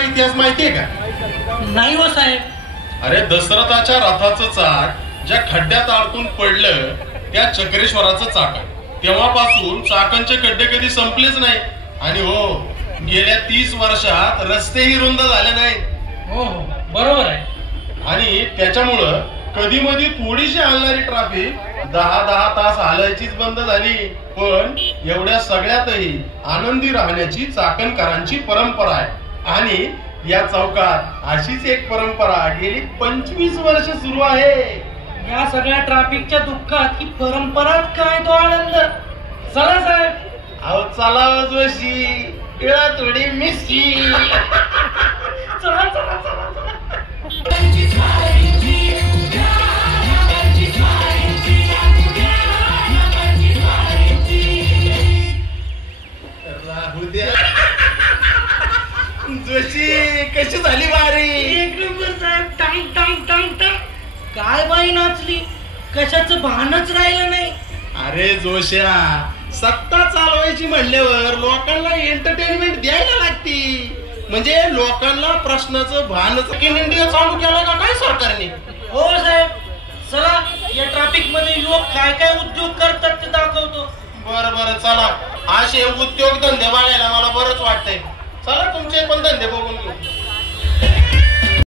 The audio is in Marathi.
इतिहास माहितीये का? नाही हो साहेब. अरे दशरथाच्या रथाचं चाक ज्या खड्ड्यात अडकून पडलं त्या चक्रेश्वराचं चाकण. तेव्हापासून चाकांचे खड्डे कधी संपलेच नाही. आणि हो, गेल्या 30 वर्षात रस्तेही रुंद झाले नाही. हो हो बरोबर आहे. आणि त्याच्यामुळं कधी मधी थोडीशी हलणारी ट्रॅफिक 10-10 तास हलायचीच बंद झाली. पण एवढ्या सगळ्यातही आनंदी राहण्याची चाकणकरांची परंपरा आहे. आणि या चौकात अशीच एक परंपरा गेली 25 वर्ष सुरू आहे. या सगळ्या ट्रॅफिकच्या दुःखात ही परंपराच काय तो आनंद. चला साहेब. अहो चला जोशी, इळा थोडी मिसकी. चला चला चला चला. जोशी कशी झाली वारी? एक नंबर साहेब. टांग टांग टांग टांग. काय बाई नाचली, कशाचं भानच राहिलं नाही. अरे जोश्या, सत्ता चालवायची म्हणल्यावर लोकांना एंटरटेनमेंट द्यायला लागती. म्हणजे लोकांना प्रश्नाचं भानच. इन इंडिया चालू केला का काय सरकारने? हो साहेब. चला या ट्रॅफिक मध्ये लोक काय काय उद्योग करतात ते दाखवतो. बरं बरं चला. असे उद्योग धंदे बघायला मला बरंच वाटतंय. चला तुमचे पण धंदे बघून घेऊ.